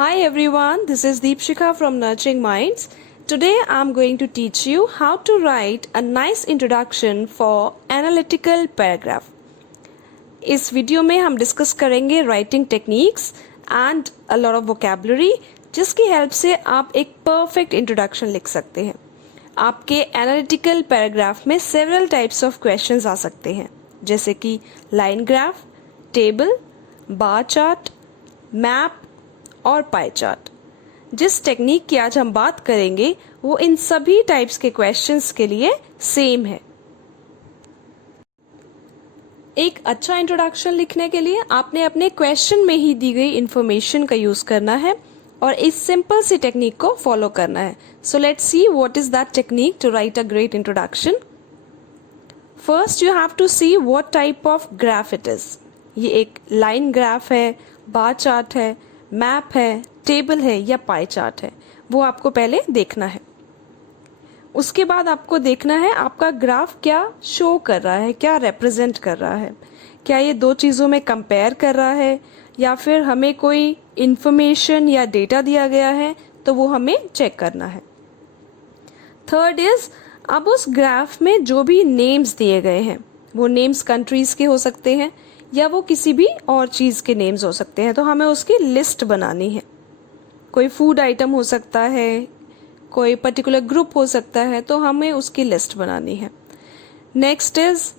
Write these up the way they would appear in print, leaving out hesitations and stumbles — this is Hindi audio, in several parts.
Hi everyone, this is Deepshikha from Nurturing Minds. Today I'm going to teach you how to write a nice introduction for analytical paragraph. इस वीडियो में हम डिस्कस करेंगे writing techniques and a lot of vocabulary जिसकी हेल्प से आप एक परफेक्ट इंट्रोडक्शन लिख सकते हैं. आपके एनालिटिकल पैराग्राफ में सेवरल टाइप्स ऑफ क्वेश्चंस आ सकते हैं जैसे कि line graph, table, bar chart, map और पाई चार्ट. जिस टेक्निक की आज हम बात करेंगे वो इन सभी टाइप्स के क्वेश्चंस के लिए सेम है. एक अच्छा इंट्रोडक्शन लिखने के लिए आपने अपने क्वेश्चन में ही दी गई इंफॉर्मेशन का यूज करना है और इस सिंपल सी टेक्निक को फॉलो करना है. So let's see what is that technique to write a great introduction. First you have to see what type of graph it is. ये एक लाइन ग्राफ है, बार चार्ट है, मैप है, टेबल है या पाई चार्ट है, वो आपको पहले देखना है. उसके बाद आपको देखना है आपका ग्राफ क्या शो कर रहा है, क्या रिप्रेजेंट कर रहा है. क्या ये दो चीज़ों में कंपेयर कर रहा है या फिर हमें कोई इंफॉर्मेशन या डेटा दिया गया है तो वो हमें चेक करना है. थर्ड इज अब उस ग्राफ में जो भी नेम्स दिए गए हैं वो नेम्स कंट्रीज के हो सकते हैं या वो किसी भी और चीज़ के नेम्स हो सकते हैं, तो हमें उसकी लिस्ट बनानी है. कोई फूड आइटम हो सकता है, कोई पर्टिकुलर ग्रुप हो सकता है, तो हमें उसकी लिस्ट बनानी है. नेक्स्ट इज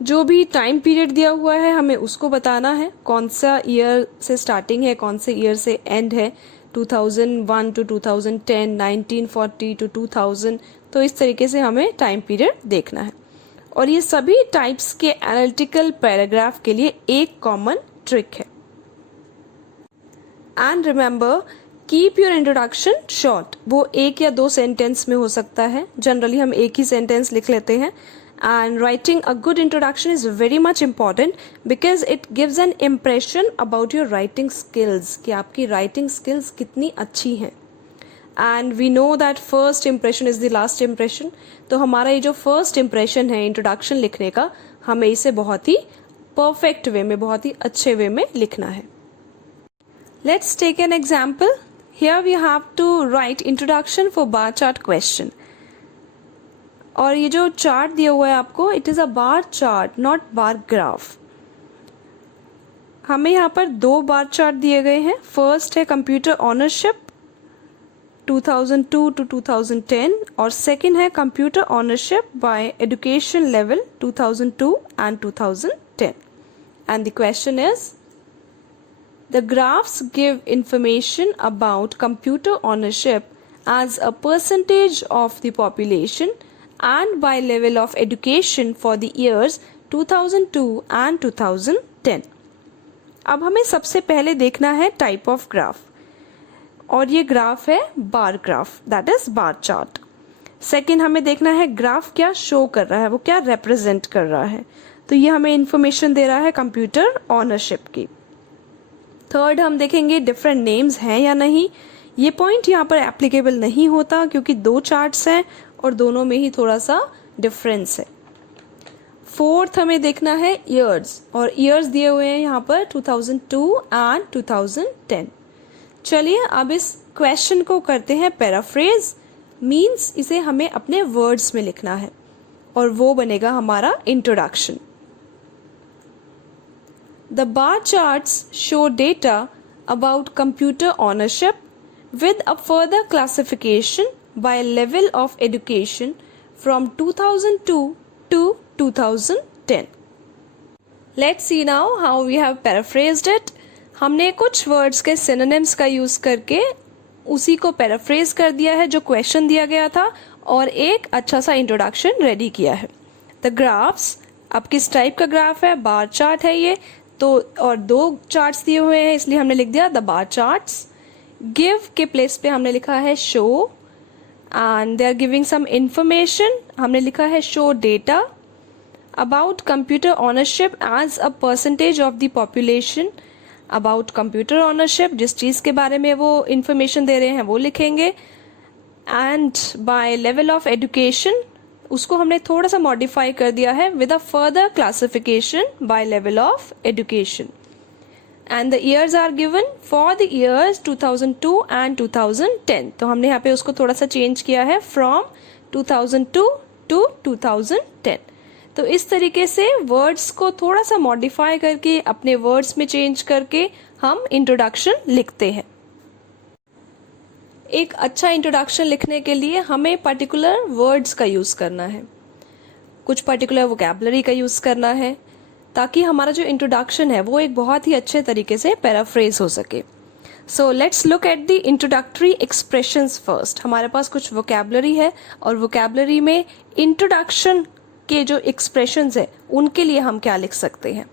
जो भी टाइम पीरियड दिया हुआ है हमें उसको बताना है. कौन सा ईयर से स्टार्टिंग है, कौन से ईयर से एंड है. 2001 टू 2010, 1940 टू 2000, तो इस तरीके से हमें टाइम पीरियड देखना है. और ये सभी टाइप्स के एनालिटिकल पैराग्राफ के लिए एक कॉमन ट्रिक है. And remember, keep your introduction short. वो एक या दो सेंटेंस में हो सकता है. जनरली हम एक ही सेंटेंस लिख लेते हैं. And writing a good introduction is very much important because it gives an impression about your writing skills कि आपकी राइटिंग स्किल्स कितनी अच्छी हैं. And we know that first impression is the last impression. तो हमारा ये जो फर्स्ट इम्प्रेशन है इंट्रोडक्शन लिखने का, हमें इसे बहुत ही परफेक्ट वे में, बहुत ही अच्छे वे में लिखना है. Let's take an example. Here we have to write introduction for bar chart question. और ये जो चार्ट दिया हुआ है आपको, it is a bar chart not bar graph. हमें यहाँ पर दो बार चार्ट दिए गए हैं. फर्स्ट है कंप्यूटर ऑनरशिप 2002 टू 2010 और सेकेंड है computer ownership bye education level 2002 and 2010. And the question is the graphs give information about computer ownership as a percentage of the population and by level of education for the years 2002 and 2010. अब हमें सबसे पहले देखना है टाइप ऑफ ग्राफ, और ये ग्राफ है bar graph, that is bar chart. Second हमें देखना है ग्राफ क्या शो कर रहा है, वो क्या रिप्रेजेंट कर रहा है. तो ये हमें इंफॉर्मेशन दे रहा है कंप्यूटर ऑनरशिप की. थर्ड हम देखेंगे डिफरेंट नेम्स हैं या नहीं. ये पॉइंट यहाँ पर एप्लीकेबल नहीं होता क्योंकि दो चार्ट्स हैं और दोनों में ही थोड़ा सा डिफरेंस है. फोर्थ हमें देखना है ईयर्स, और ईयर्स दिए हुए हैं यहाँ पर 2002 एंड 2010. चलिए अब इस क्वेश्चन को करते हैं पैराफ्रेज. मीन्स इसे हमें अपने वर्ड्स में लिखना है और वो बनेगा हमारा introduction. The bar charts show data about computer ownership with a further classification by level of education from 2002 to 2010. Let's see now how we have paraphrased it. हमने कुछ words के synonyms का use करके उसी को paraphrase कर दिया है जो question दिया गया था और एक अच्छा सा introduction ready किया है. The graphs, अब किस टाइप का ग्राफ है, बार चार्ट है ये तो, और दो चार्ट्स दिए हुए हैं इसलिए हमने लिख दिया द बार चार्ट्स. गिव के प्लेस पे हमने लिखा है show and they are giving some information. हमने लिखा है show data about computer ownership as a percentage of the population. About computer ownership, जिस चीज़ के बारे में वो इंफॉर्मेशन दे रहे हैं वो लिखेंगे. And by level of education, उसको हमने थोड़ा सा मॉडिफाई कर दिया है with a further classification by level of education. and the years are given for the years 2002 and 2010. तो हमने यहाँ पे उसको थोड़ा सा चेंज किया है from 2002 to 2010. तो इस तरीके से वर्ड्स को थोड़ा सा मॉडिफाई करके अपने वर्ड्स में चेंज करके हम इंट्रोडक्शन लिखते हैं. एक अच्छा इंट्रोडक्शन लिखने के लिए हमें पर्टिकुलर वर्ड्स का यूज करना है, कुछ पर्टिकुलर वोकैबुलरी का यूज करना है, ताकि हमारा जो इंट्रोडक्शन है वो एक बहुत ही अच्छे तरीके से पैराफ्रेज हो सके. So let's look at the introductory expressions first. हमारे पास कुछ वोकैबुलरी है और वोकैबुलरी में इंट्रोडक्शन के जो एक्सप्रेशंस है उनके लिए हम क्या लिख सकते हैं.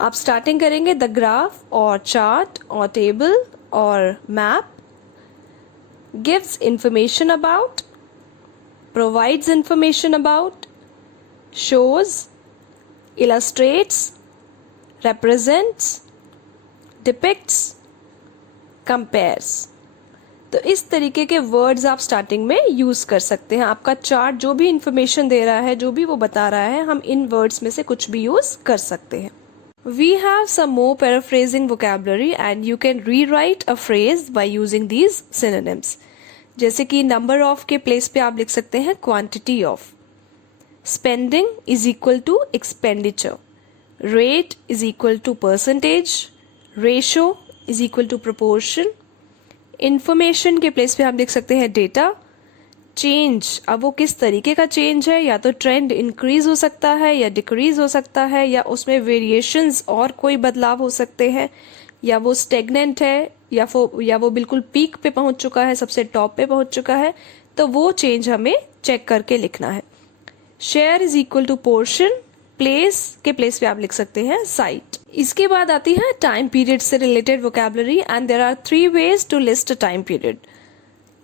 आप स्टार्टिंग करेंगे द ग्राफ और चार्ट और टेबल और map gives information about, provides information about, shows, illustrates, represents, depicts, compares. तो इस तरीके के वर्ड्स आप स्टार्टिंग में यूज कर सकते हैं. आपका चार्ट जो भी इंफॉर्मेशन दे रहा है, जो भी वो बता रहा है, हम इन वर्ड्स में से कुछ भी यूज कर सकते हैं. We have some more paraphrasing vocabulary and you can rewrite a phrase by using these synonyms. जैसे कि number of के प्लेस पे आप लिख सकते हैं quantity of. Spending is equal to expenditure. Rate is equal to percentage. Ratio is equal to proportion. Information के प्लेस पे हम लिख सकते हैं data. Change, अब वो किस तरीके का चेंज है, या तो ट्रेंड इंक्रीज हो सकता है या डिक्रीज हो सकता है, या उसमें वेरिएशंस और कोई बदलाव हो सकते हैं, या वो स्टेगनेंट है या वो बिल्कुल पीक पे पहुंच चुका है, सबसे टॉप पे पहुंच चुका है. तो वो चेंज हमें चेक करके लिखना है. Share is equal to portion. Place के प्लेस पे आप लिख सकते हैं साइट. इसके बाद आती है टाइम पीरियड से related vocabulary and there are 3 ways to list a time period.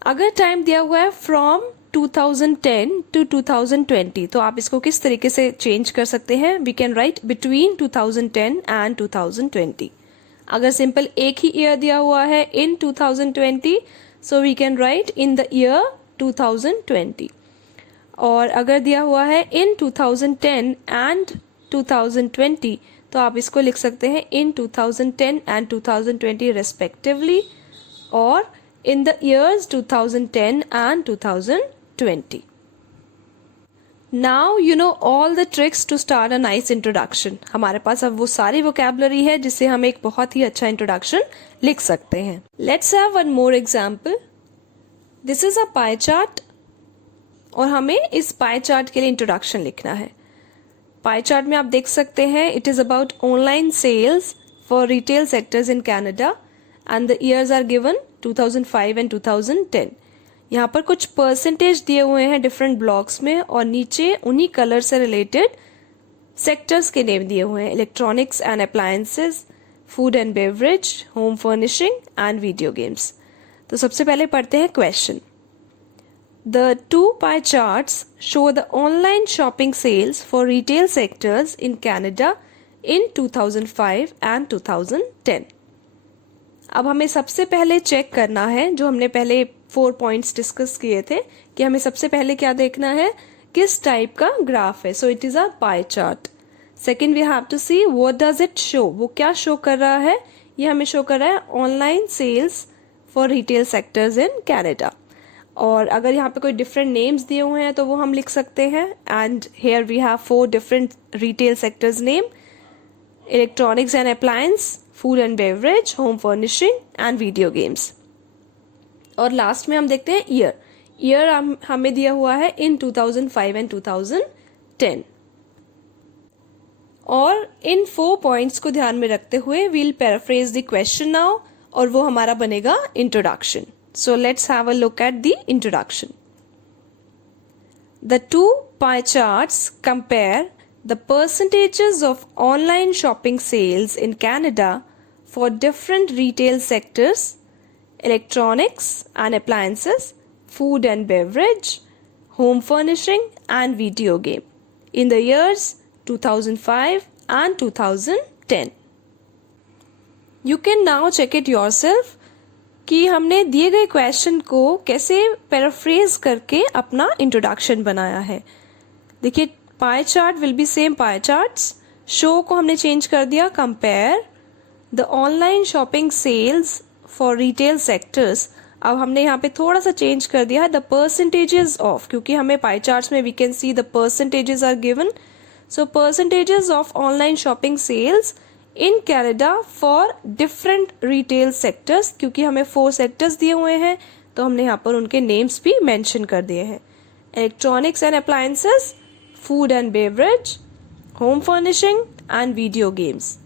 अगर टाइम दिया हुआ है फ्रॉम 2010 टू 2020 तो आप इसको किस तरीके से चेंज कर सकते हैं. We can write between 2010 and 2020. अगर सिंपल एक ही ईयर दिया हुआ है in 2020 so we can write in the year 2020. और अगर दिया हुआ है इन 2010 एंड 2020 तो आप इसको लिख सकते हैं इन 2010 एंड 2020 रेस्पेक्टिवली, और in the years 2010 and 2020. Now you know all the tricks to start a nice introduction. हमारे पास अब वो सारी वोकैबुलरी है जिससे हम एक बहुत ही अच्छा इंट्रोडक्शन लिख सकते हैं. Let's have one more example. This is a pie chart और हमें इस पाई चार्ट के लिए इंट्रोडक्शन लिखना है. पाई चार्ट में आप देख सकते हैं it is about online sales for retail sectors in Canada and the years are given 2005 and 2010. यहाँ पर कुछ परसेंटेज दिए हुए हैं डिफरेंट ब्लॉक्स में और नीचे उन्हीं कलर से रिलेटेड सेक्टर्स के नेम दिए हुए हैं. Electronics and appliances, food and beverage, home furnishing and video games. तो सबसे पहले पढ़ते हैं question. The 2 pie charts show the online shopping sales for retail sectors in Canada in 2005 and 2010. अब हमें सबसे पहले चेक करना है, जो हमने पहले 4 पॉइंट्स डिस्कस किए थे, कि हमें सबसे पहले क्या देखना है, किस टाइप का ग्राफ है. So it is a pie chart. Second we have to see what does it show. वो क्या शो कर रहा है. ये हमें शो कर रहा है online sales for retail sectors in Canada. और अगर यहाँ पे कोई डिफरेंट नेम्स दिए हुए हैं तो वो हम लिख सकते हैं. And here we have 4 different retail sectors name: electronics and appliance, food and beverage, home furnishing and video games. और लास्ट में हम देखते हैं ईयर. ईयर हमें दिया हुआ है इन 2005 एंड 2010. और इन 4 पॉइंट्स को ध्यान में रखते हुए we'll paraphrase the question now, और वो हमारा बनेगा introduction. So let's have a look at the introduction. The 2 pie charts compare the percentages of online shopping sales in Canada for different retail sectors: electronics and appliances, food and beverage, home furnishing and video game in the years 2005 and 2010. You can now check it yourself कि हमने दिए गए क्वेश्चन को कैसे पैराफ्रेज करके अपना इंट्रोडक्शन बनाया है. देखिए, pie chart will be same pie charts show को हमने चेंज कर दिया compare the online shopping sales for retail sectors. अब हमने यहाँ पे थोड़ा सा चेंज कर दिया है द परसेंटेजेस ऑफ, क्योंकि हमें पाई चार्ट्स में we can see the percentages are given. So percentages of online shopping sales in Canada for different retail sectors, क्योंकि हमें 4 सेक्टर्स दिए हुए हैं तो हमने यहाँ पर उनके नेम्स भी मेंशन कर दिए हैं। Electronics and appliances, food and beverage, home furnishing and video games.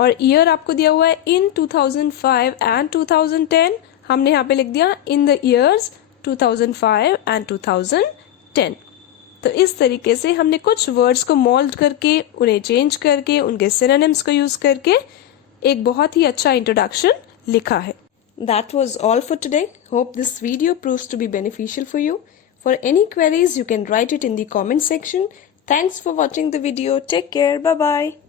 और ईयर आपको दिया हुआ है इन 2005 एंड 2010, हमने यहाँ पे लिख दिया इन द ईयर्स 2005 एंड 2010। तो इस तरीके से हमने कुछ वर्ड्स को मोल्ड करके, उन्हें चेंज करके, उनके सिनोनिम्स को यूज करके एक बहुत ही अच्छा इंट्रोडक्शन लिखा है। That was all for today. Hope this video proves to be beneficial for you. For any queries, you can write it in the comment section. Thanks for watching the video. Take care. Bye bye.